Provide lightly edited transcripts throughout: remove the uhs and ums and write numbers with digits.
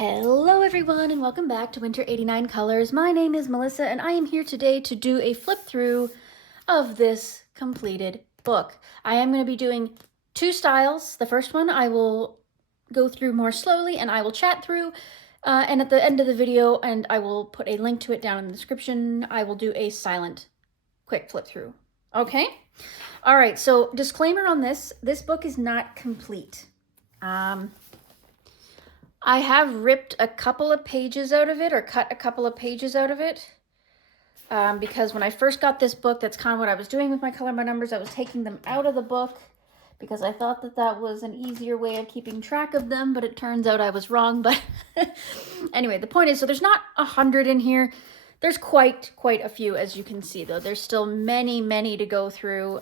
Hello everyone and welcome back to Winter 89 Colors. My name is Melissa and I am here today to do a flip through of this completed book. I am going to be doing two styles. The first one I will go through more slowly and I will chat through and at the end of the video, and I will put a link to it down in the description, I will do a silent quick flip through. Okay? All right, so disclaimer on this book is not complete. I have ripped a couple of pages out of it, or cut a couple of pages out of it, because when I first got this book, that's kind of what I was doing with my color by numbers. I was taking them out of the book because I thought that that was an easier way of keeping track of them, but it turns out I was wrong. But anyway, the point is, so there's not 100 in here. There's quite a few, as you can see, though. There's still many to go through,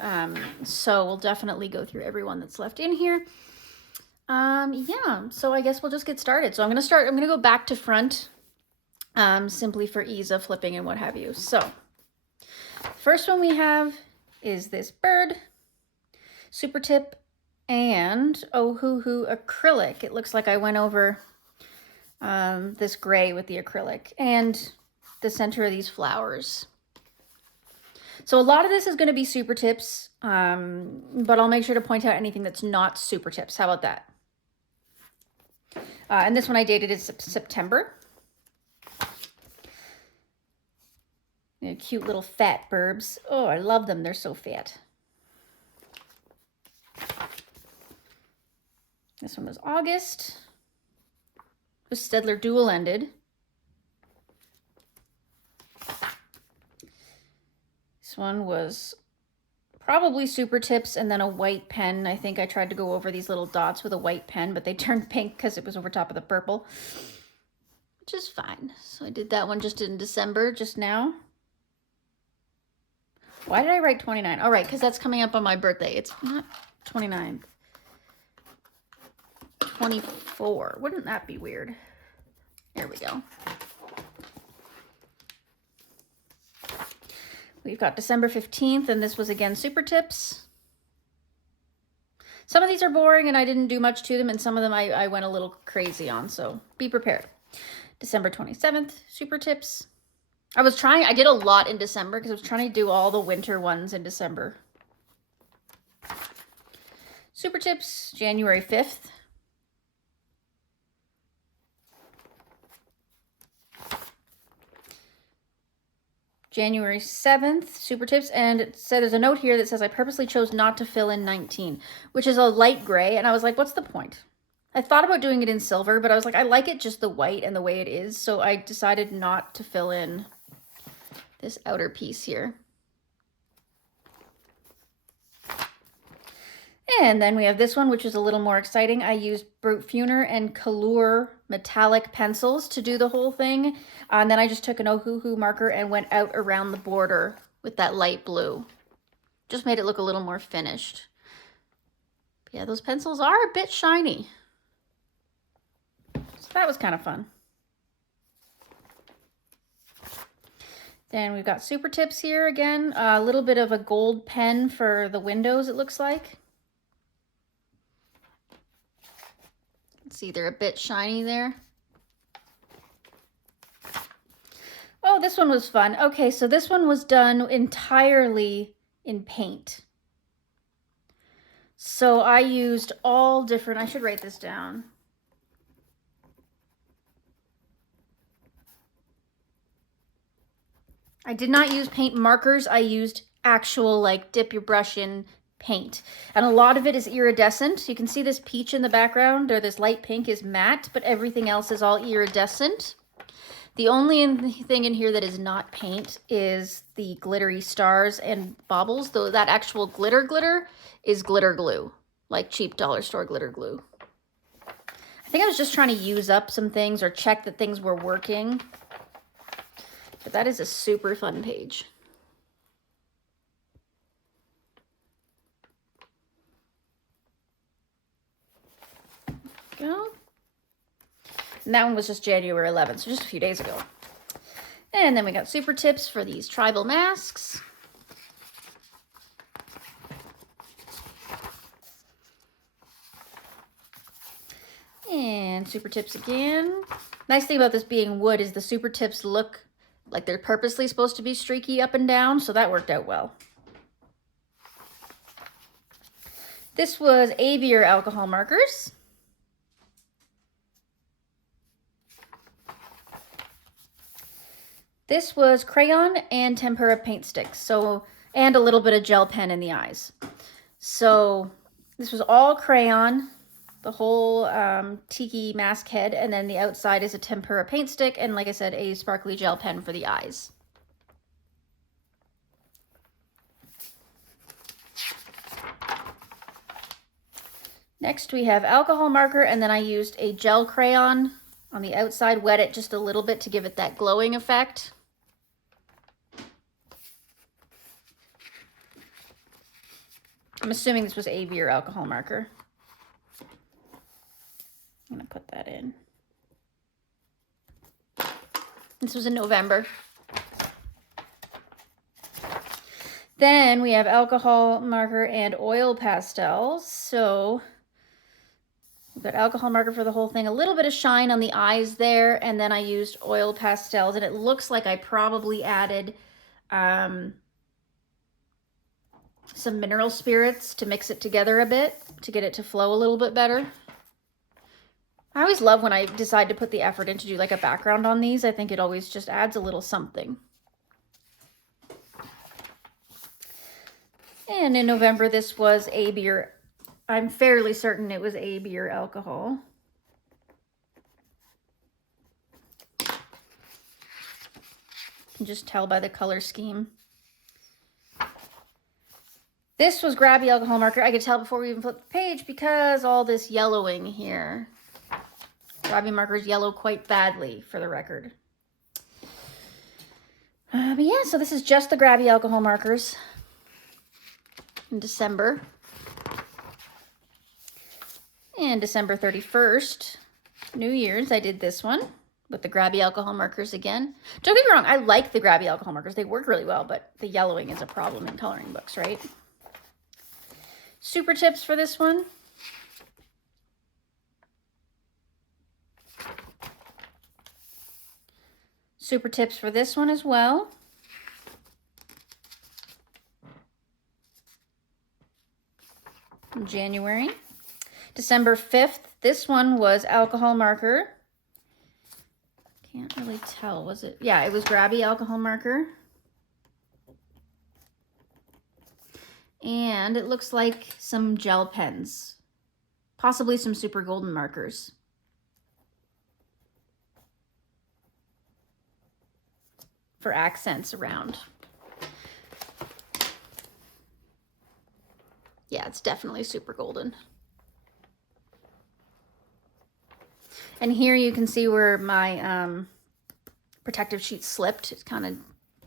so we'll definitely go through everyone that's left in here. Yeah, so I guess we'll just get started. So I'm going to go back to front, simply for ease of flipping and what have you. So first one we have is this bird, super tip, and oh hoo acrylic. It looks like I went over, this gray with the acrylic and the center of these flowers. So a lot of this is going to be super tips, but I'll make sure to point out anything that's not super tips. How about that? And this one I dated is September. They're cute little fat burbs. Oh, I love them. They're so fat. This one was August. The Stedler dual ended. This one was probably super tips and then a white pen. I think I tried to go over these little dots with a white pen, but they turned pink because it was over top of the purple, which is fine. So I did that one just in December, just now. Why did I write 29? All right, because that's coming up on my birthday. It's not 29. 24. Wouldn't that be weird? There we go. We've got December 15th, and this was again super tips. Some of these are boring and I didn't do much to them, and some of them I went a little crazy on, so be prepared. December 27th, super tips. I did a lot in December because I was trying to do all the winter ones in December. Super tips, January 5th. January 7th, super tips, and it said there's a note here that says I purposely chose not to fill in 19, which is a light gray, and I was like, what's the point? I thought about doing it in silver, but I was like, I like it just the white and the way it is, so I decided not to fill in this outer piece here. And then we have this one, which is a little more exciting. I used Brute Funer and Color metallic pencils to do the whole thing. And then I just took an Ohuhu marker and went out around the border with that light blue. Just made it look a little more finished. But yeah, those pencils are a bit shiny. So that was kind of fun. Then we've got super tips here again. A little bit of a gold pen for the windows, it looks like. See, they're a bit shiny there. Oh, this one was fun. Okay, so this one was done entirely in paint. So I used all different, I should write this down. I did not use paint markers. I used actual, like, dip your brush in paint, and a lot of it is iridescent. You can see this peach in the background, or this light pink is matte, but everything else is all iridescent. The only thing in here that is not paint is the glittery stars and baubles, though that actual glitter is glitter glue, like cheap dollar store glitter glue. I think I was just trying to use up some things or check that things were working, but that is a super fun page. Go. And that one was just January 11th, so just a few days ago. And then we got super tips for these tribal masks. And And super tips again. Nice thing about this being wood is the super tips look like they're purposely supposed to be streaky up and down, so that worked out well. This was Aviar alcohol markers. This was crayon and tempera paint sticks, so, and a little bit of gel pen in the eyes. So this was all crayon, the whole tiki mask head, and then the outside is a tempera paint stick, and like I said, a sparkly gel pen for the eyes. Next we have alcohol marker, and then I used a gel crayon on the outside, wet it just a little bit to give it that glowing effect. I'm assuming this was Aviar alcohol marker. I'm gonna put that in. This was in November. Then we have alcohol marker and oil pastels. So we've got alcohol marker for the whole thing, a little bit of shine on the eyes there, and then I used oil pastels, and it looks like I probably added some mineral spirits to mix it together a bit, to get it to flow a little bit better. I always love when I decide to put the effort in to do like a background on these. I think it always just adds a little something. And in November, this was Aviar. I'm fairly certain it was Aviar alcohol. You can just tell by the color scheme. This was Grabby alcohol marker. I could tell before we even flipped the page because all this yellowing here. Grabby markers yellow quite badly, for the record. But yeah, so this is just the Grabby alcohol markers in December. And December 31st, New Year's, I did this one with the Grabby alcohol markers again. Don't get me wrong, I like the Grabby alcohol markers. They work really well, but the yellowing is a problem in coloring books, right? Super tips for this one. Super tips for this one as well. In January. December 5th, this one was alcohol marker. Can't really tell, was it? Yeah, it was Grabby alcohol marker. And it looks like some gel pens, possibly some super golden markers. For accents around. Yeah, it's definitely super golden. And here you can see where my protective sheet slipped. It's kind of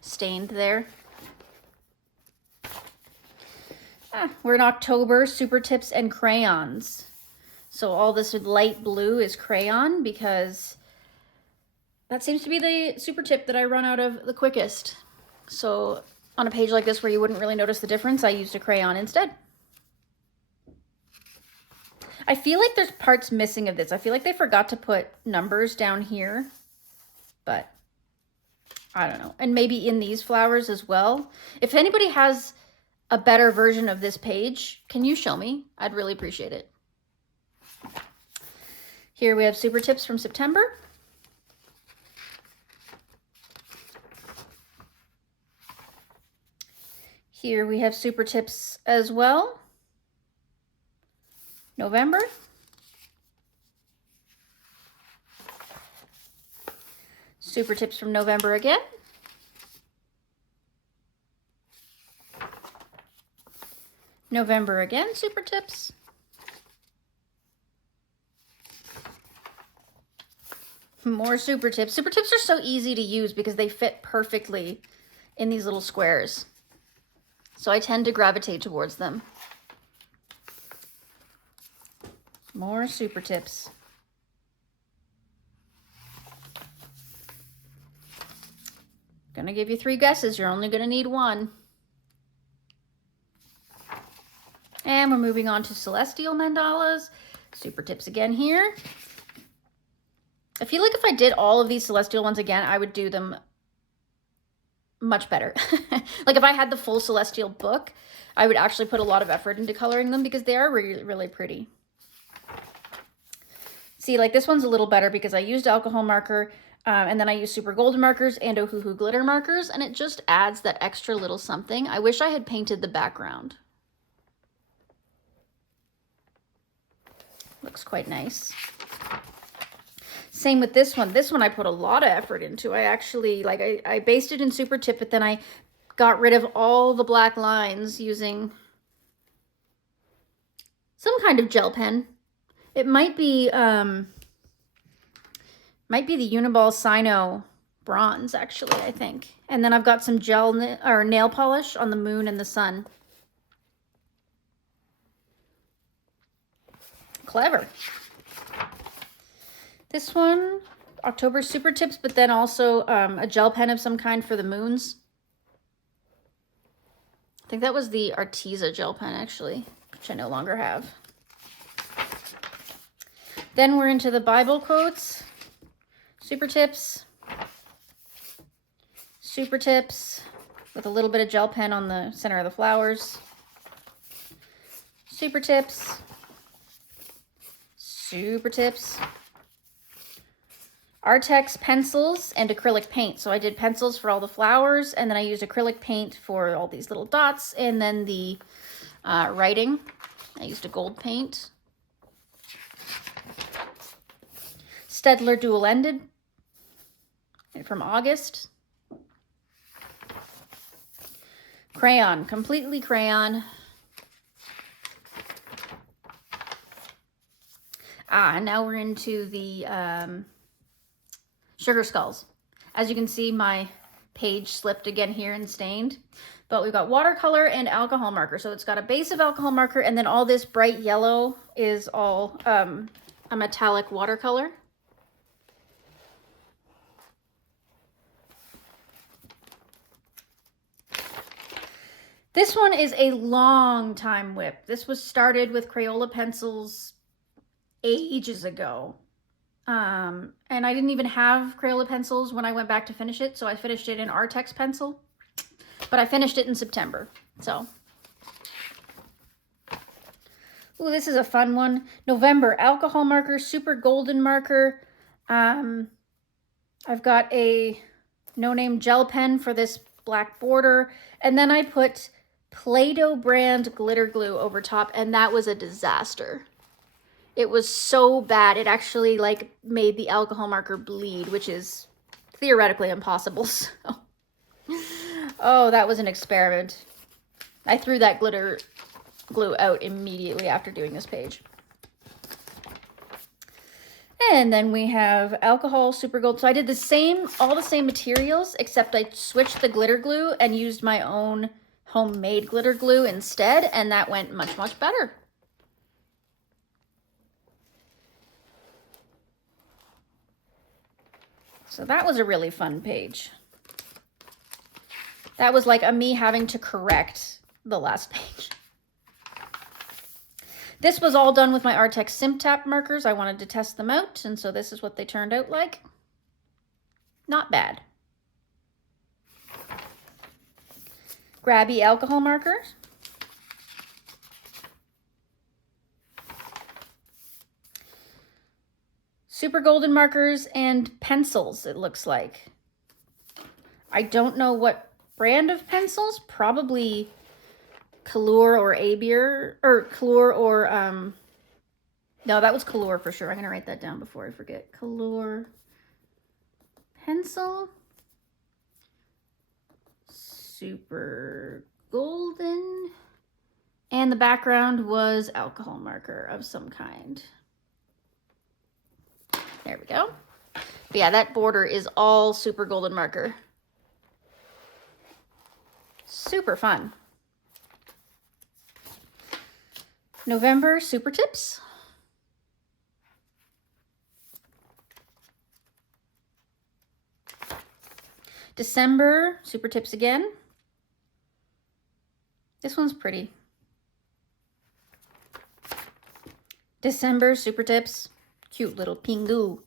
stained there. We're in October, super tips and crayons. So all this light blue is crayon because that seems to be the super tip that I run out of the quickest. So on a page like this where you wouldn't really notice the difference, I used a crayon instead. I feel like there's parts missing of this. I feel like they forgot to put numbers down here, but I don't know. And maybe in these flowers as well. If anybody has a better version of this page, can you show me? I'd really appreciate it. Here we have super tips from September. Here we have super tips as well. November. Super tips from November again. November again, super tips. More super tips. Super tips are so easy to use because they fit perfectly in these little squares. So I tend to gravitate towards them. More super tips. Gonna give you 3 guesses. You're only gonna need 1. And we're moving on to celestial mandalas. Super tips again here. I feel like if I did all of these Celestial ones again, I would do them much better. Like if I had the full Celestial book, I would actually put a lot of effort into coloring them because they are really, really pretty. See, like this one's a little better because I used alcohol marker and then I used super golden markers and Ohuhu glitter markers, and it just adds that extra little something. I wish I had painted the background. Looks quite nice. Same with this one. This one I put a lot of effort into. I actually, like, I based it in super tip, but then I got rid of all the black lines using some kind of gel pen. It might be the Uniball Sino bronze, actually, I think. And then I've got some gel or nail polish on the moon and the sun. Clever. This one, October super tips, but then also a gel pen of some kind for the moons. I think that was the Arteza gel pen, actually, which I no longer have. Then we're into the Bible quotes. Super tips with a little bit of gel pen on the center of the flowers. Super tips. Artex pencils and acrylic paint. So I did pencils for all the flowers, and then I used acrylic paint for all these little dots, and then the writing. I used a gold paint. Staedtler dual-ended from August. Crayon, completely crayon. And now we're into the sugar skulls. As you can see, my page slipped again here and stained, but we've got watercolor and alcohol marker. So it's got a base of alcohol marker, and then all this bright yellow is all a metallic watercolor. This one is a long time whip. This was started with Crayola pencils ages ago. And I didn't even have Crayola pencils when I went back to finish it, so I finished it in Artex pencil. But I finished it in September, so. Ooh, this is a fun one. November, alcohol marker, super golden marker. I've got a no-name gel pen for this black border. And then I put Play-Doh brand glitter glue over top, and that was a disaster. It was so bad. It actually like made the alcohol marker bleed, which is theoretically impossible. So. Oh, that was an experiment. I threw that glitter glue out immediately after doing this page. And then we have alcohol super gold. So I did the same, all the same materials, except I switched the glitter glue and used my own homemade glitter glue instead, and that went much, much better. So that was a really fun page. That was like me having to correct the last page. This was all done with my Artex Sim Tap markers. I wanted to test them out, and so this is what they turned out like. Not bad. Grabby alcohol markers. Super golden markers and pencils, it looks like. I don't know what brand of pencils, probably Color or Abier, or Color or, no, that was Color for sure. I'm going to write that down before I forget. Color pencil. Super golden. And the background was alcohol marker of some kind. There we go. But yeah, that border is all super golden marker. Super fun. November super tips. December super tips again. This one's pretty. December super tips. Cute little Pingu.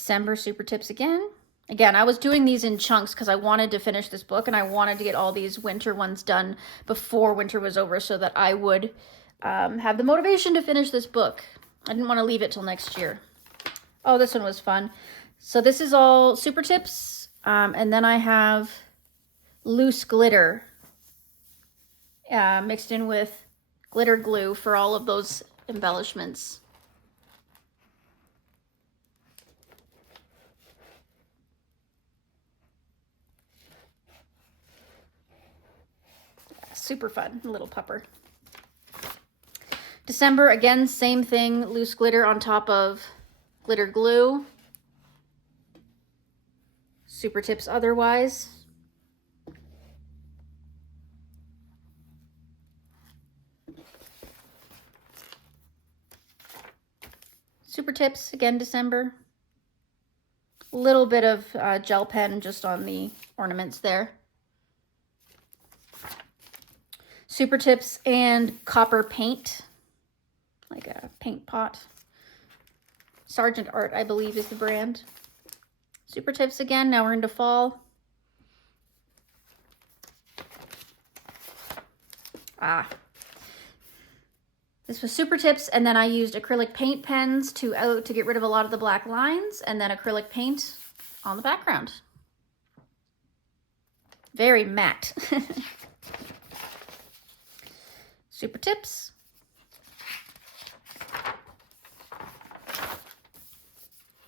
December super tips again. Again, I was doing these in chunks because I wanted to finish this book and I wanted to get all these winter ones done before winter was over so that I would have the motivation to finish this book. I didn't want to leave it till next year. Oh, this one was fun. So this is all super tips. And then I have loose glitter mixed in with glitter glue for all of those embellishments. Super fun, little pupper. December, again, same thing, loose glitter on top of glitter glue. Super tips otherwise. Super tips, again, December. A little bit of gel pen just on the ornaments there. Super tips and copper paint, like a paint pot. Sargent Art, I believe, is the brand. Super tips again, now we're into fall. This was super tips, and then I used acrylic paint pens to get rid of a lot of the black lines, and then acrylic paint on the background. Very matte. Super tips.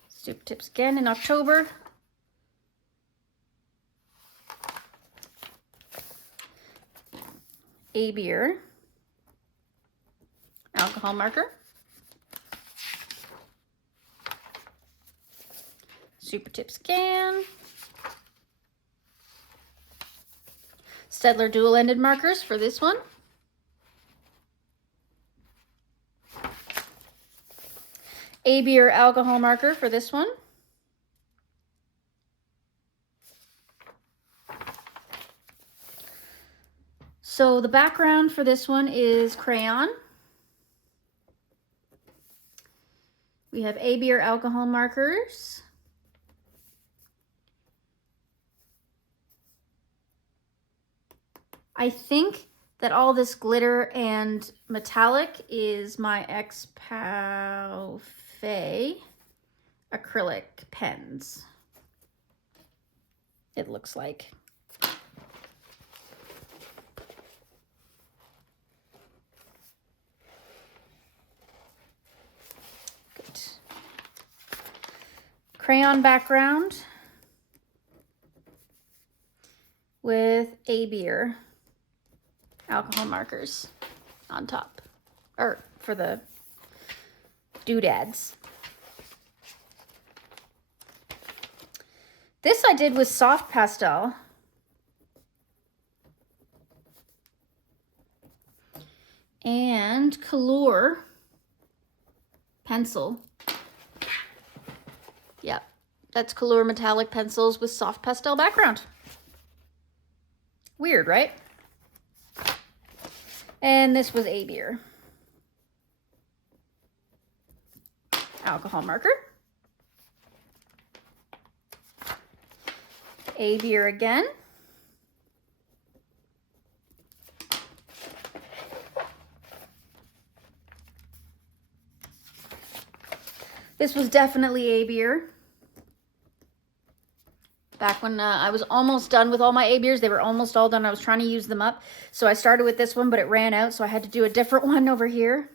Super tips again in October. A beer. Alcohol marker. Super tips again. Staedtler dual-ended markers for this one. A beer alcohol marker for this one. So the background for this one is crayon. We have A beer alcohol markers. I think that all this glitter and metallic is my X-Pow Fay acrylic pens. It looks like. Good. Crayon background with A beer alcohol markers on top, or for the doodads. This I did with soft pastel. And Color pencil. Yep, that's Color metallic pencils with soft pastel background. Weird, right? And this was A beer alcohol marker. A beer again. This was definitely A beer. Back when I was almost done with all my A beers, they were almost all done. I was trying to use them up. So I started with this one, but it ran out. So I had to do a different one over here.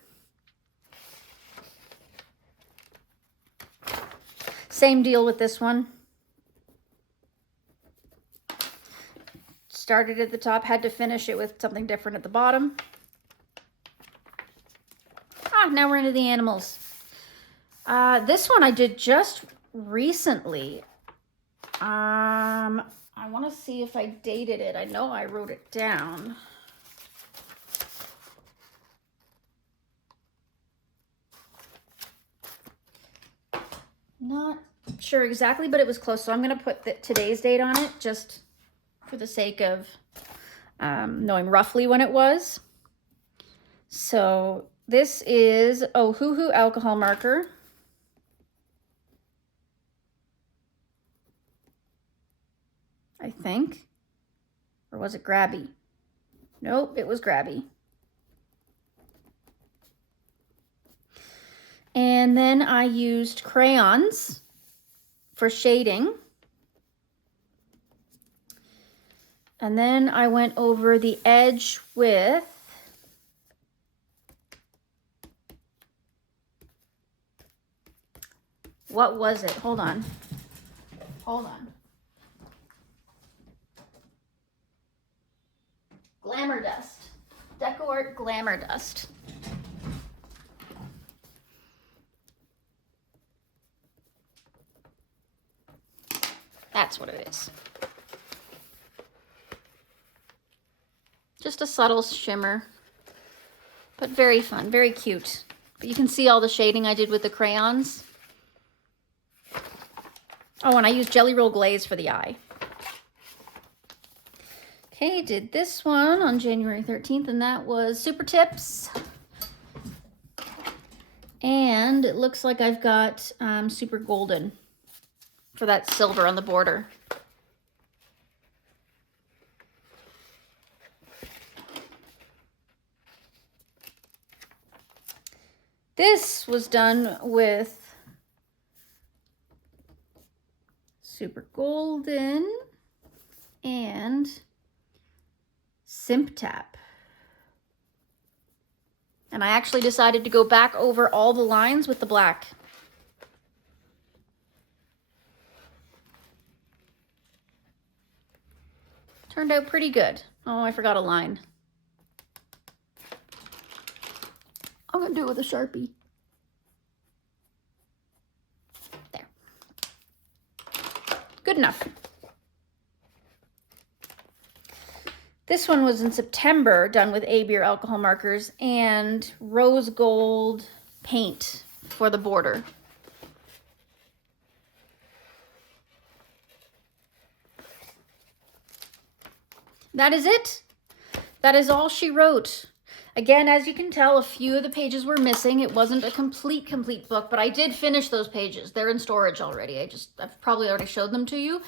Same deal with this one. Started at the top, had to finish it with something different at the bottom. Now we're into the animals. This one I did just recently. I want to see if I dated it. I know I wrote it down. Not sure exactly, but it was close. So I'm going to put today's date on it just for the sake of knowing roughly when it was. So this is Ohuhu alcohol marker. I think. Or was it grabby? Nope, it was grabby. And then I used crayons for shading. And then I went over the edge with what was it? Hold on. Hold on. Glamour Dust. DecoArt Glamour Dust. That's what it is. Just a subtle shimmer, but very fun, very cute. But you can see all the shading I did with the crayons. Oh, and I used Jelly Roll Glaze for the eye. Okay, did this one on January 13th, and that was Super Tips. And it looks like I've got Super Golden for that silver on the border. This was done with Super Golden and Simp Tap. And I actually decided to go back over all the lines with the black. Turned out pretty good. Oh, I forgot a line. I'm gonna do it with a Sharpie. There. Good enough. This one was in September, done with A-Beer alcohol markers and rose gold paint for the border. That is it. That is all she wrote. Again, as you can tell, a few of the pages were missing. It wasn't a complete book, but I did finish those pages. They're in storage already. I've probably already showed them to you.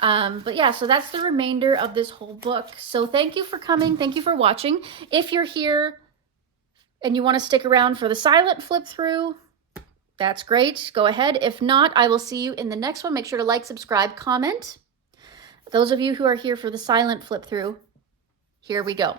But yeah, so that's the remainder of this whole book. So thank you for coming. Thank you for watching. If you're here and you want to stick around for the silent flip through, that's great. Go ahead. If not, I will see you in the next one. Make sure to like, subscribe, comment. Those of you who are here for the silent flip through, here we go.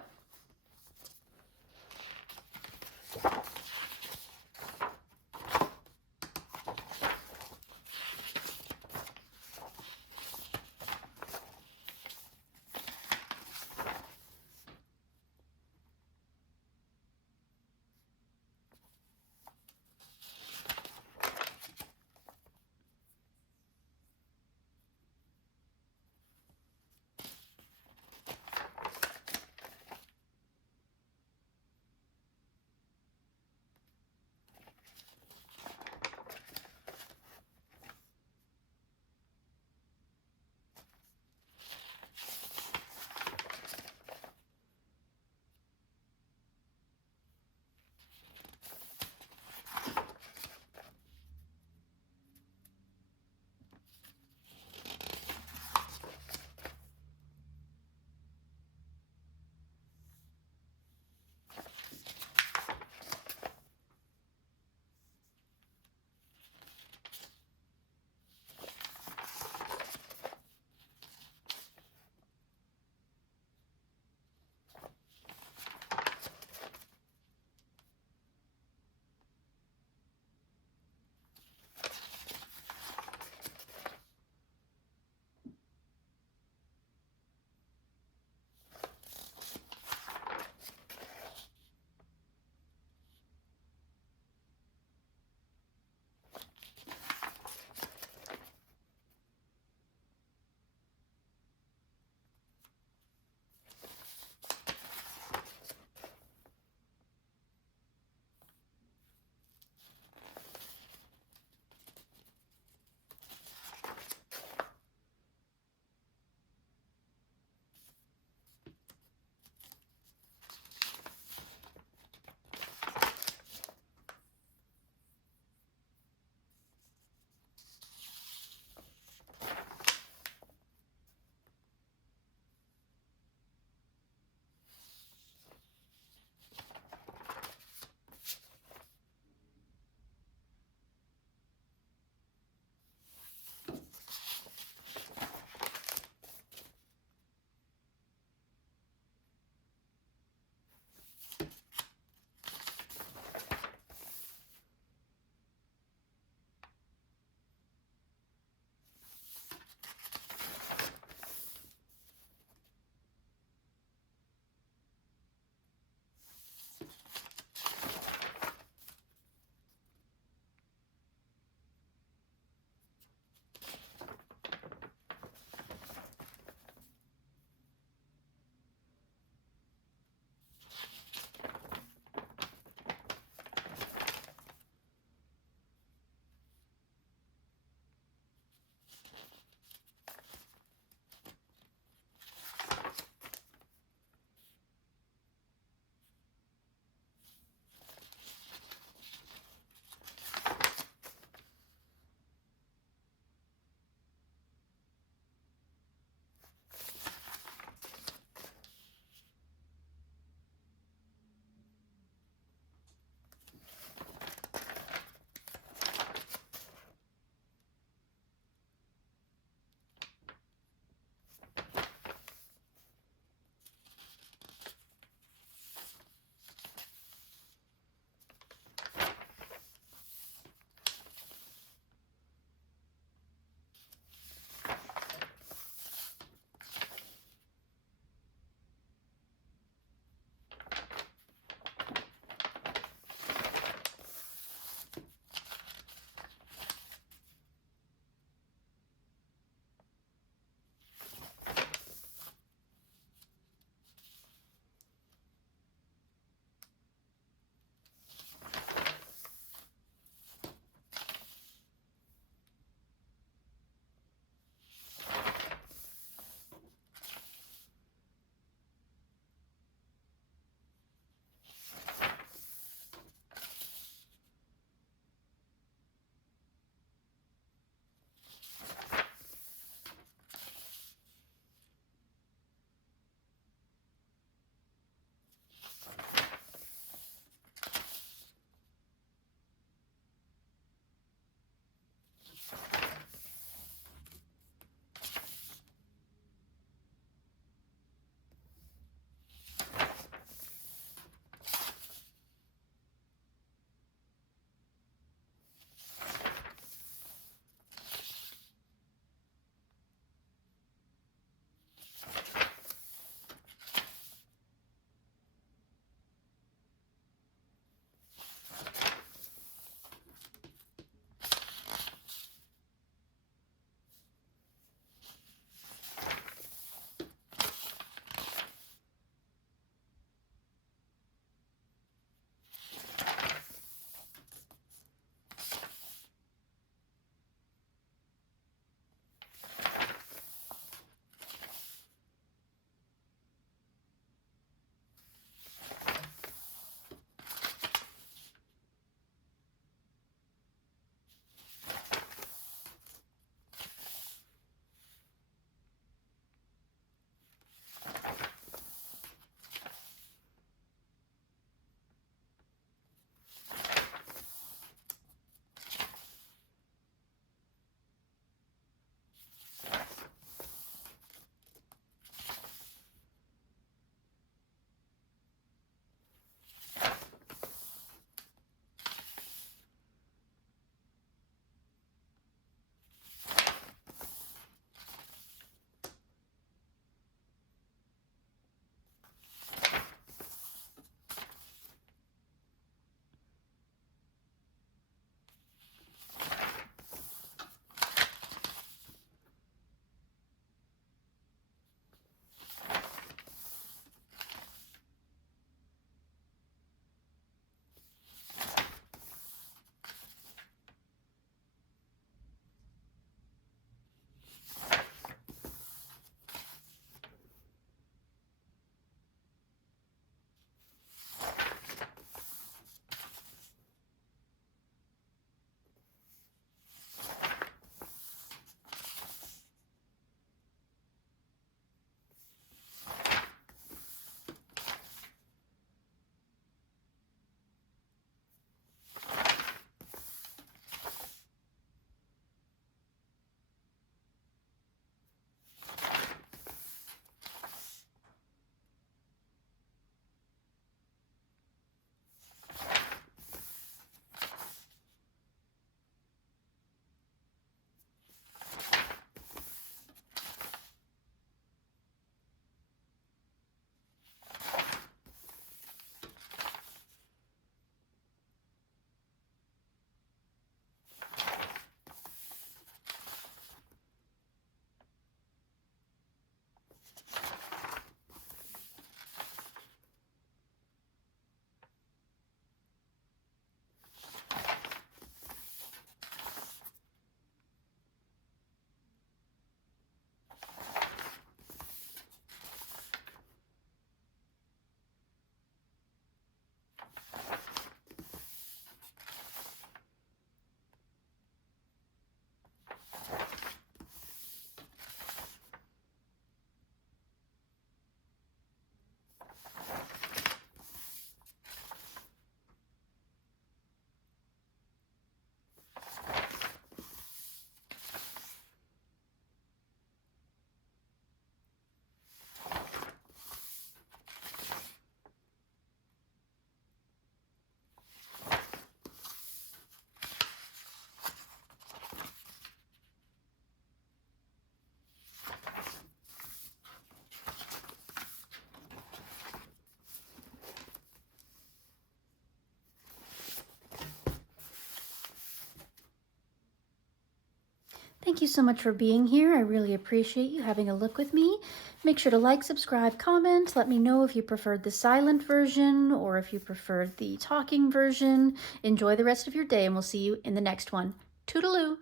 Thank you so much for being here. I really appreciate you having a look with me. Make sure to like, subscribe, comment. Let me know if you preferred the silent version or if you preferred the talking version. Enjoy the rest of your day, and we'll see you in the next one. Toodaloo!